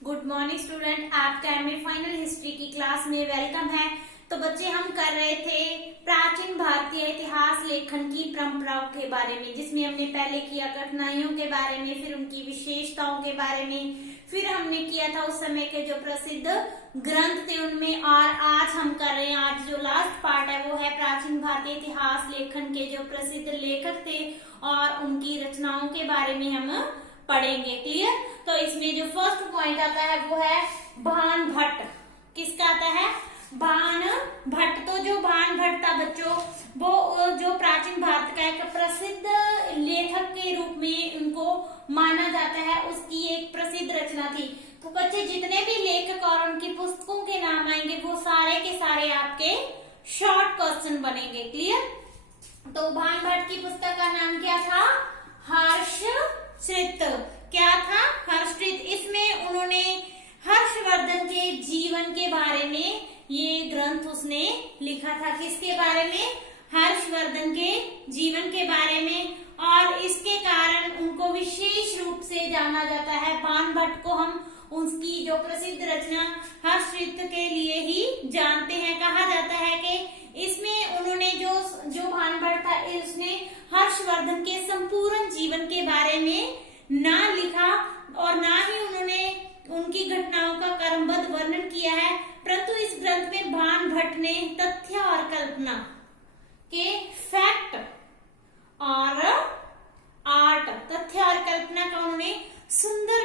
Good morning student, आपका MA final history की class में वेलकम है। तो बच्चे हम कर रहे थे प्राचीन भारतीय इतिहास लेखन की परंपराओं के बारे में, जिसमें हमने पहले किया कठिनाइयों के बारे में, फिर उनकी विशेषताओं के बारे में, फिर हमने किया था उस समय के जो प्रसिद्ध ग्रंथ थे उनमें, और आज हम कर रहे हैं, आज जो लास्ट पार्ट है वो है प्राचीन भारतीय इतिहास लेखन के जो प्रसिद्ध लेखक थे और उनकी रचनाओं के बारे में हम पढ़ेंगे। क्लियर? तो इसमें जो फर्स्ट पॉइंट आता है वो है बाण भट्ट। किसका आता है? बाण भट्ट। तो जो बाण भट्ट था बच्चों, वो जो प्राचीन भारत का एक प्रसिद्ध लेखक के रूप में उनको माना जाता है, उसकी एक प्रसिद्ध रचना थी। तो बच्चे जितने भी लेखक और उनकी पुस्तकों के नाम आएंगे वो सारे के सारे आपके शॉर्ट क्वेश्चन बनेंगे। क्लियर? तो बाण भट्ट की पुस्तक का नाम क्या था? हर्षचरित। क्या था? हर्षचरित। इसमें उन्होंने हर्षवर्धन के जीवन के बारे में ये ग्रंथ उसने लिखा था। किसके बारे में? हर्षवर्धन के जीवन के बारे में। और इसके कारण उनको विशेष रूप से जाना जाता है। बाण भट्ट को हम उसकी जो प्रसिद्ध रचना हर्षचरित के लिए ही जानते हैं। कहा जाता है कि इसमें उन्होंने जो बाण भट्ट था उसने हर्षवर्धन के संपूर्ण जीवन के बारे में ना लिखा और ना ही उन्होंने उनकी घटनाओं का क्रमबद्ध वर्णन किया है, परंतु इस ग्रंथ में बाण भट्ट ने तथ्य और कल्पना के फैक्ट और आर्ट, तथ्य और कल्पना का उन्होंने सुंदर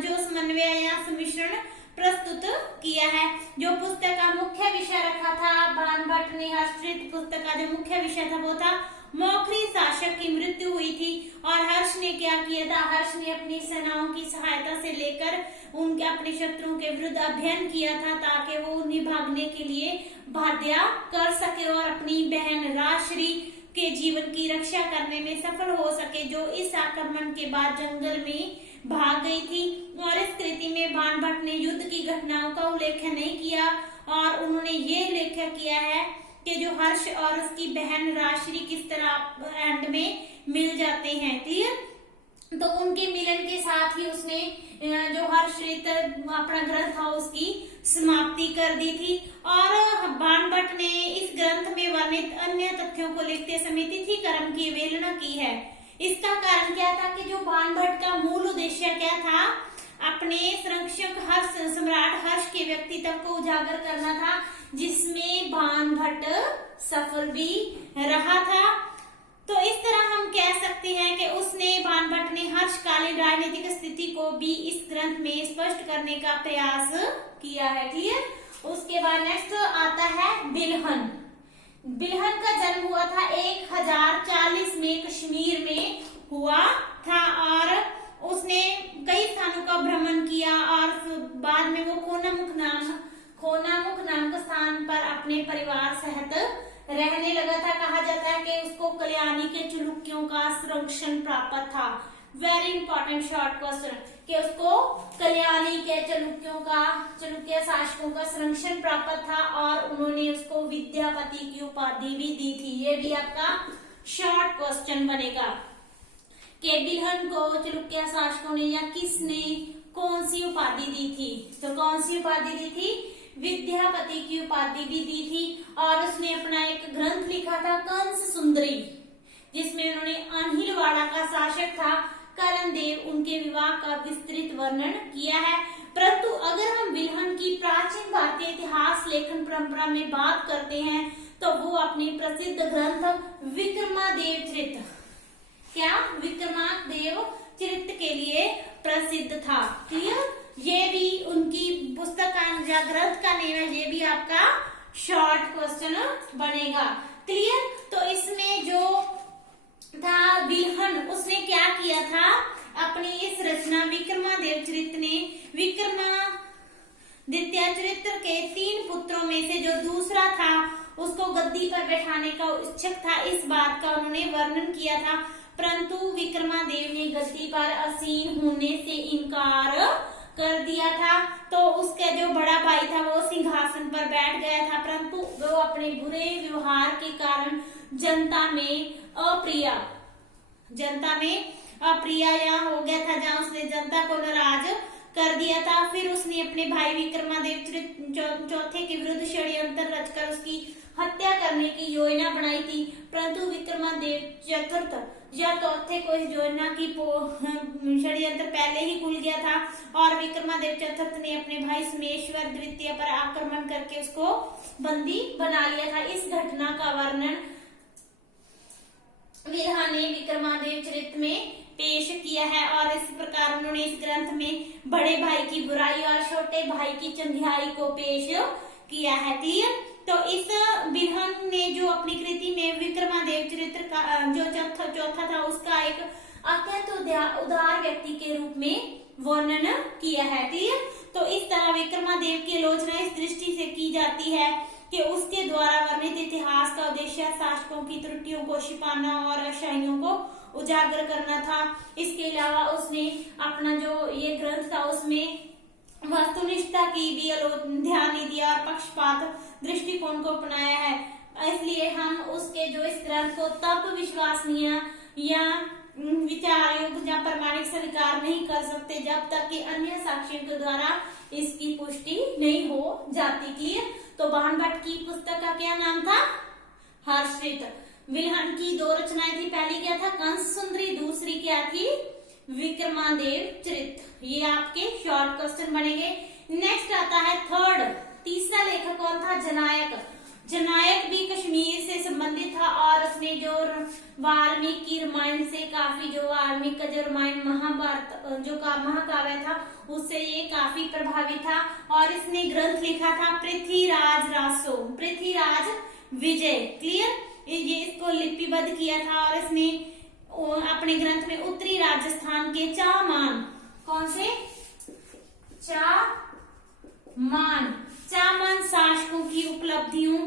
जो समन्वय या सम्मिश्रण प्रस्तुत किया है। जो पुस्तक का मुख्य विषय रखा था बाण भट्ट ने, हर्षचरित पुस्तक का जो मुख्य विषय था वो था मौखरी शासक की मृत्यु हुई थी। और हर्ष ने क्या किया था? हर्ष ने अपनी सेनाओं की सहायता से लेकर उनके अपने शत्रुओं के विरुद्ध अभियान किया था, ताकि वो उन्हें भागने के लिए बाध्य कर सके और अपनी बहन राजश्री के जीवन की रक्षा करने में सफल हो सके, जो इस आक्रमण के बाद जंगल में भाग गई थी। और इस कृति में बाण भट्ट ने युद्ध की घटनाओं का उल्लेख नहीं किया और उन्होंने ये उल्लेख किया है कि जो हर्ष और उसकी बहन राजश्री किस तरह एंड में मिल जाते हैं। क्लियर? तो उनके मिलन के साथ ही उसने जो हर्षचरित अपना ग्रंथ था उसकी समाप्ति कर दी थी। और बाण भट्ट ने इस ग्रंथ में वर्णित अन्य तथ्यों को लिखते समय तिथि कर्म की अवहेलना की है। इसका कारण क्या था कि जो बाण भट्ट का मूल उद्देश्य क्या था? अपने संरक्षक हर्ष, सम्राट हर्ष के व्यक्तित्व को उजागर करना था, जिसमें बाण भट्ट सफल भी रहा था। तो इस तरह हम कह सकते हैं कि उसने, बाण भट्ट ने हर्षकालीन राजनीतिक स्थिति को भी इस ग्रंथ में स्पष्ट करने का प्रयास किया है। क्लियर? उसके बाद नेक्स्ट आता है बिलहन। बिलहन का जन्म हुआ था 1040 में कश्मीर में हुआ था और उसने कई स्थानों का भ्रमण किया और बाद में वो खोनामुख नाम के स्थान पर अपने परिवार सहित रहने लगा था। कहा जाता है कि उसको कल्याणी के चालुक्यों का संरक्षण प्राप्त था। वेरी इंपॉर्टेंट शॉर्ट क्वेश्चन, कि उसको कल्याणी के चालुक्य शासकों का संरक्षण प्राप्त था और उन्होंने उसको विद्यापति की उपाधि भी दी थी। ये भी आपका शॉर्ट क्वेश्चन बनेगा कि बिलहन को चालुक्य शासकों ने या किसने कौन सी उपाधि दी थी? तो कौन सी उपाधि दी थी? विद्यापति की उपाधि भी दी थी। और उसने अपना एक ग्रंथ लिखा था कंस सुंदरी, जिसमें उन्होंने अनिलवाड़ा का शासक था करण देव, उनके विवाह का विस्तृत वर्णन किया है। परंतु अगर हम बिलहन की प्राचीन भारतीय इतिहास लेखन परंपरा में बात करते हैं तो वो अपनी प्रसिद्ध ग्रंथ विक्रमादेव चरित, क्या विक्रमादेव चरित के लिए प्रसिद्ध था। क्लियर? ये भी उनकी पुस्तक का ग्रंथ का नेम है, ये भी आपका शॉर्ट क्वेश्चन बनेगा। क्लियर? तो इसमें जो था बिलहन, उसने क्या किया था? अपनी इस रचना विक्रमादेव चरित ने विक्रमादित्य चरित्र के 3 पुत्रों में से जो दूसरा था उसको गद्दी पर बैठाने का इच्छुक था, इस बात का उन्होंने वर्णन किया था। परंतु विक्रमादेव ने गद्दी पर आसीन होने से इनकार कर दिया था। तो उसका जो बड़ा भाई था वो सिंहासन पर बैठ गया था, परंतु वो अपने बुरे व्यवहार के कारण जनता में अप्रिय या हो गया था, जहाँ उसने जनता को नाराज कर दिया था। फिर अपने भाई विक्रमादित्य चौथे के विरुद्ध षड्यंत्र रचकर उसकी हत्या करने की योजना बनाई थी, परंतु विक्रमादित्य चतुर्थ या चौथे को इस योजना की षड्यंत्र पहले ही खुल गया था और विक्रमादित्य चतुर्थ ने अपने भाई सोमेश्वर द्वितीय पर आक्रमण करके उसको बंदी बना लिया था। इस घटना का वर्णन विरहा ने विक्रमादित्य चरित्र में पेश किया है और इस प्रकार उन्होंने इस ग्रंथ में बड़े भाई की बुराई और छोटे भाई की चंगियाई को पेश किया है। क्लियर? तो इस बिरहन ने जो अपनी कृति में विक्रमादित्य चरित्र का जो चौथा था उसका एक अत्यंत उदार व्यक्ति के रूप में वर्णन किया है। क्लियर? तो इस तरह विक्रमादित्य की आलोचना इस दृष्टि से की जाती है कि उसके द्वारा वर्णित इतिहास का उद्देश्य शासकों की त्रुटियों को छिपाना और अच्छाइयों को उजागर करना था। इसके अलावा उसने अपना जो ये ग्रंथ था उसमें वस्तुनिष्ठता की भी ध्यान नहीं दिया और पक्षपात दृष्टिकोण को अपनाया है। इसलिए हम उसके जो इस ग्रंथ को तब विश्वसनीय या विचार योग्य या प्रमाणिक स्वीकार नहीं कर सकते जब तक कि अन्य साक्ष्यों के द्वारा इसकी पुष्टि नहीं हो जाती। क्लियर? तो बाणभट्ट की पुस्तक का क्या नाम था? हर्षित। विल्हन की दो रचनाएं थी, पहली क्या था? कंस सुंदरी, दूसरी क्या थी? विक्रमादित्य चरित्र। ये आपके शॉर्ट क्वेश्चन बनेंगे। नेक्स्ट आता है थर्ड, तीसरा लेखक कौन था? जनायक। जनायक भी कश्मीर से संबंधित था और उसने जो वाल्मीकि रामायण से काफी जो वाल्मीकि का जो रामायण महाभारत जो महाकाव्य था उससे ये काफी प्रभावित था और इसने ग्रंथ लिखा था पृथ्वीराज रासो, पृथ्वीराज विजय। क्लियर? ये इसको लिपिबद्ध किया था और इसने अपने ग्रंथ में उत्तरी राजस्थान के चामान, कौन से? चामान शासकों की उपलब्धियों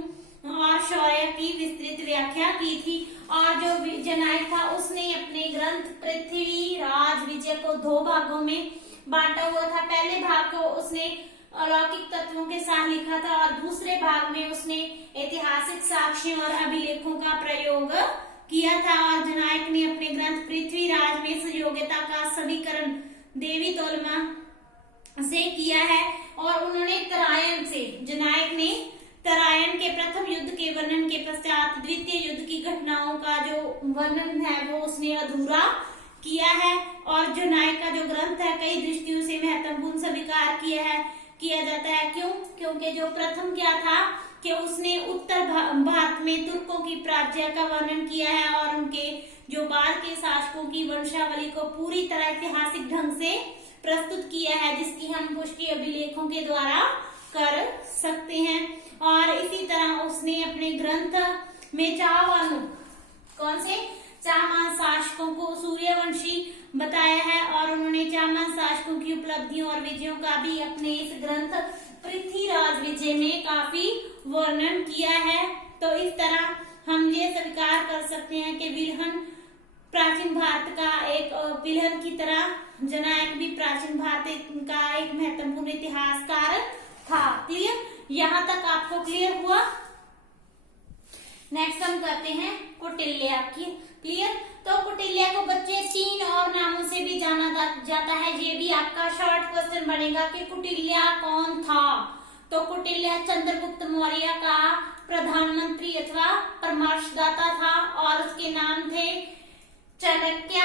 और शौर्य की विस्तृत व्याख्या की थी और जो जनायक था उसने अपने ग्रंथ पृथ्वीराज विजय को दो भागों में बांटा हुआ था। पहले भाग को उसने अलौकिक तत्वों के साथ लिखा था और दूसरे भाग में उसने ऐतिहासिक साक्ष्यों और अभिलेखों का प्रयोग किया था और जनायक ने अपने ग्रंथ पृथ्वीराज में संयोग्यता का समीकरण देवी तोलमा से किया है और उन्होंने तरायन से, जनायक ने तरायन के प्रथम युद्ध के वर्णन के पश्चात द्वितीय युद्ध की घटनाओं का जो वर्णन है वो उसने अधूरा किया है और जनायक का जो ग्रंथ है कई दृष्टियों से महत्वपूर्ण स्वीकार किया जाता है। क्यों? क्योंकि जो प्रथम क्या था कि उसने उत्तर भारत में तुर्कों की प्राज्ञा का वर्णन किया है और उनके जो बाद के शासकों की वंशावली को पूरी तरह ऐतिहासिक ढंग से प्रस्तुत किया है जिसकी हम पुष्टि अभिलेखों के द्वारा कर सकते हैं। और इसी तरह उसने अपने ग्रंथ में कौन से चामान शासकों को सूर्यवंशी बताया है और उन्होंने चामान शासकों की उपलब्धियों और विजयों का भी अपने इस ग्रंथ पृथ्वीराज विजय में काफी वर्णन किया है। तो इस तरह हम ये स्वीकार कर सकते हैं कि विल्हन प्राचीन भारत का एक विल्हन की तरह जनायक भी प्राचीन भारत का एक महत्वपूर्ण इतिहासकार था। क्लियर? यहाँ तक आपको क्लियर हुआ? नेक्स्ट हम करते हैं कौटिल्य की। क्लियर? तो कौटिल्य को बच्चे तीन और नामों से भी जाना जाता है। ये भी आपका शॉर्ट क्वेश्चन बनेगा कि कौटिल्य कौन था। तो कौटिल्य चंद्रगुप्त मौर्य का प्रधानमंत्री अथवा परामर्शदाता था और उसके नाम थे चाणक्य,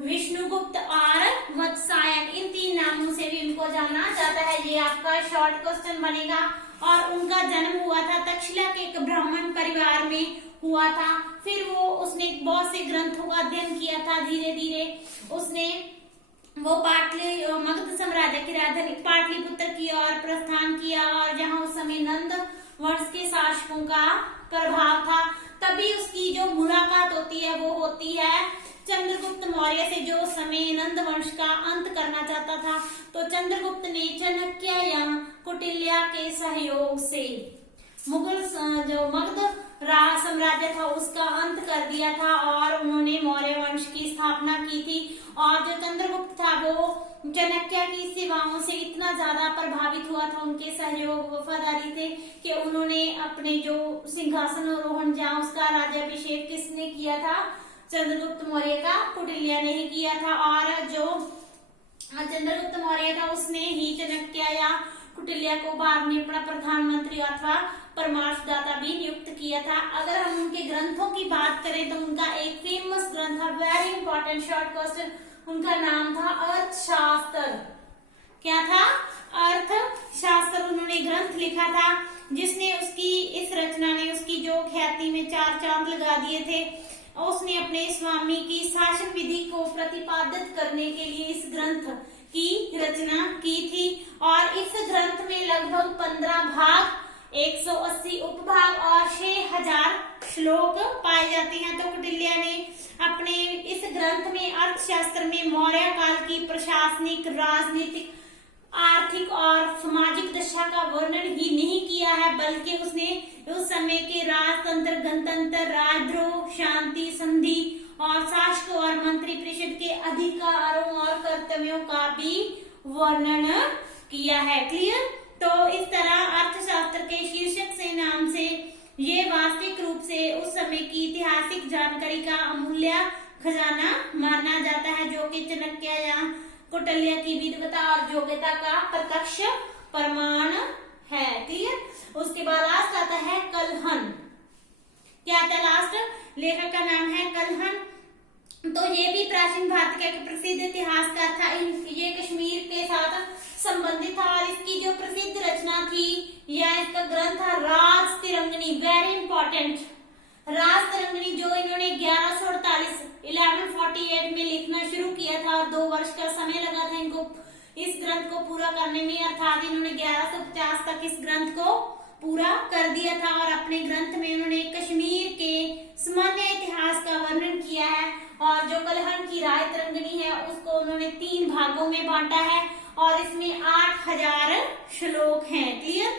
विष्णुगुप्त और वत्सायन। इन तीन नामों से भी इनको जाना जाता है। ये आपका शॉर्ट क्वेश्चन बनेगा। और उनका जन्म हुआ था तक्षशिला के एक ब्राह्मण परिवार में हुआ था। फिर उसने बहुत से ग्रंथों का अध्ययन किया था। धीरे धीरे उसने वो मगध साम्राज्य की राजधानी पाटलिपुत्र की ओर प्रस्थान किया और जहां उस समय नंद वंश के शासकों का प्रभाव था। तभी उसकी जो मुलाकात होती है वो होती है चंद्रगुप्त मौर्य से, जो समय नंद वंश का अंत करना चाहता था। तो चंद्रगुप्त ने चाणक्य या कौटिल्य के सहयोग से मुगल जो मगध साम्राज्य था उसका अंत कर दिया था और उन्होंने मौर्य वंश की स्थापना की थी। और जो चंद्रगुप्त था वो चाणक्य की सेवाओं से इतना ज्यादा प्रभावित हुआ था, उनके सहयोग वफादारी थे कि उन्होंने अपने जो सिंहासन आरोहण जहाँ उसका राज्याभिषेक किसने किया था? चंद्रगुप्त मौर्य का, कौटिल्य ने ही किया था। और जो चंद्रगुप्त मौर्य था उसने ही चाणक्य चनक्या कौटिल्य को बाद में अपना प्रधानमंत्री अथवा परामर्शदाता भी नियुक्त किया था। अगर हम उनके ग्रंथों की बात करें तो उनका एक फेमस ग्रंथ था, वेरी इंपॉर्टेंट शॉर्ट क्वेश्चन, उनका नाम था अर्थशास्त्र। क्या था? अर्थशास्त्र उन्होंने ग्रंथ लिखा था, जिसने उसकी इस रचना ने उसकी जो ख्याति में 4 चांद लगा दिए थे। उसने अपने स्वामी की शासन विधि को प्रतिपादित करने के लिए इस ग्रंथ की रचना की थी और इस ग्रंथ में लगभग 15 भाग, 180 उपभाग और 6000 श्लोक पाए जाते हैं। तो कौटिल्य ने अपने इस ग्रंथ में अर्थशास्त्र में मौर्य काल की प्रशासनिक, राजनीतिक, आर्थिक और सामाजिक दशा का वर्णन ही नहीं किया है, बल्कि उसने उस समय के राजतंत्र, गणतंत्र, राजद्रोह, शांति संधि और शासक और मंत्री परिषद के अधिकारों और कर्तव्यों का भी वर्णन किया है। क्लियर? तो इस तरह अर्थशास्त्र के शीर्षक से, नाम से ये वास्तविक रूप से उस समय की ऐतिहासिक जानकारी का अमूल्य खजाना माना जाता है, जो कि चाणक्य या कौटिल्य की विद्वता और योग्यता का प्रत्यक्ष प्रमाण है। क्लियर? उसके बाद लास्ट आता है कलहन। क्या आता है लास्ट? लेखक का नाम है कलहन। तो ये भी प्राचीन भारत का एक प्रसिद्ध इतिहासकार था। ये कश्मीर के साथ संबंधित था और इसकी जो प्रसिद्ध रचना थी या इसका ग्रंथ था राज तिरंगनी, वेरी इंपॉर्टेंट। राज तिरंगनी जो इन्होंने 1148 में लिखना शुरू किया था और 2 वर्ष का समय लगा था इनको इस ग्रंथ को पूरा करने में, अर्थात इन्होंने 1150 तक इस ग्रंथ को पूरा कर दिया था और अपने ग्रंथ में उन्होंने कश्मीर के सामान्य इतिहास का वर्णन किया है और जो कलहन की राय तिरंगनी है उसको उन्होंने 3 भागों में बांटा है और इसमें 8000 श्लोक हैं। क्लियर?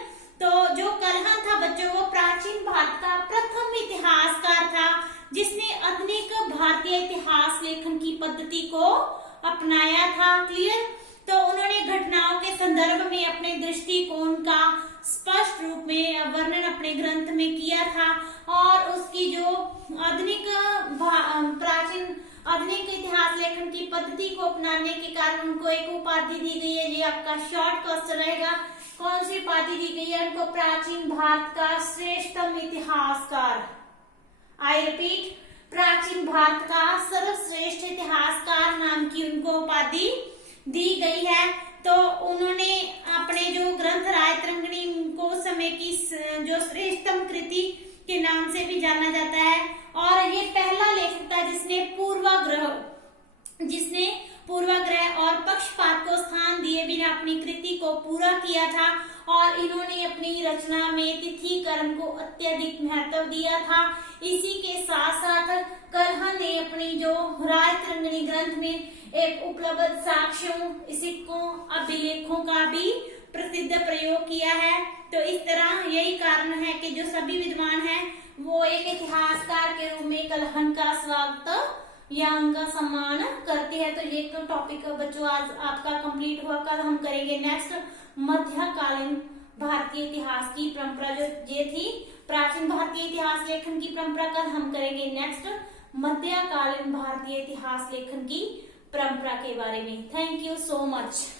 तो जो कलहन था बच्चों, वो प्राचीन भारत का प्रथम इतिहासकार था जिसने आधुनिक भारतीय इतिहास लेखन की पद्धति को अपनाया था। क्लियर? तो उन्होंने घटनाओं के संदर्भ में अपने दृष्टिकोण का स्पष्ट रूप में वर्णन अपने ग्रंथ में किया था और उसकी जो आधुनिक इतिहास लेखन की पद्धति को अपनाने के कारण उनको एक उपाधि दी गई है। ये आपका शॉर्ट क्वेश्चन रहेगा। कौन सी उपाधि दी गई है उनको? प्राचीन भारत का श्रेष्ठतम इतिहासकार। आई रिपीट, प्राचीन भारत का सर्वश्रेष्ठ इतिहासकार नाम की उनको उपाधि दी गई है। तो उन्होंने अपने जो ग्रंथ राय तिरंगनी को समय की जो श्रेष्ठतम कृति के नाम से भी जाना जाता है और ये पहला लेखक था जिसने पूर्वाग्रह और पक्षपात को स्थान दिए बिना अपनी कृति को पूरा किया था और इन्होंने अपनी रचना में तिथि कर्म को अत्यधिक महत्व दिया था। इसी के साथ साथ कलहन ने अपनी जो राय तिरंगनी ग्रंथ में एक उपलब्ध साक्ष्यों, सिक्कों, अभिलेखों का भी प्रसिद्ध प्रयोग किया है। तो इस तरह यही कारण है कि जो सभी विद्वान हैं वो एक इतिहासकार के रूप में कलहन का स्वागत या उनका सम्मान करते हैं। तो ये टॉपिक बच्चों आज आपका कंप्लीट हुआ। कल हम करेंगे नेक्स्ट मध्यकालीन भारतीय इतिहास की परंपरा, जो ये थी प्राचीन भारतीय इतिहास लेखन की परंपरा। कल हम करेंगे नेक्स्ट मध्यकालीन भारतीय इतिहास लेखन की परंपरा के बारे में। Thank you so much.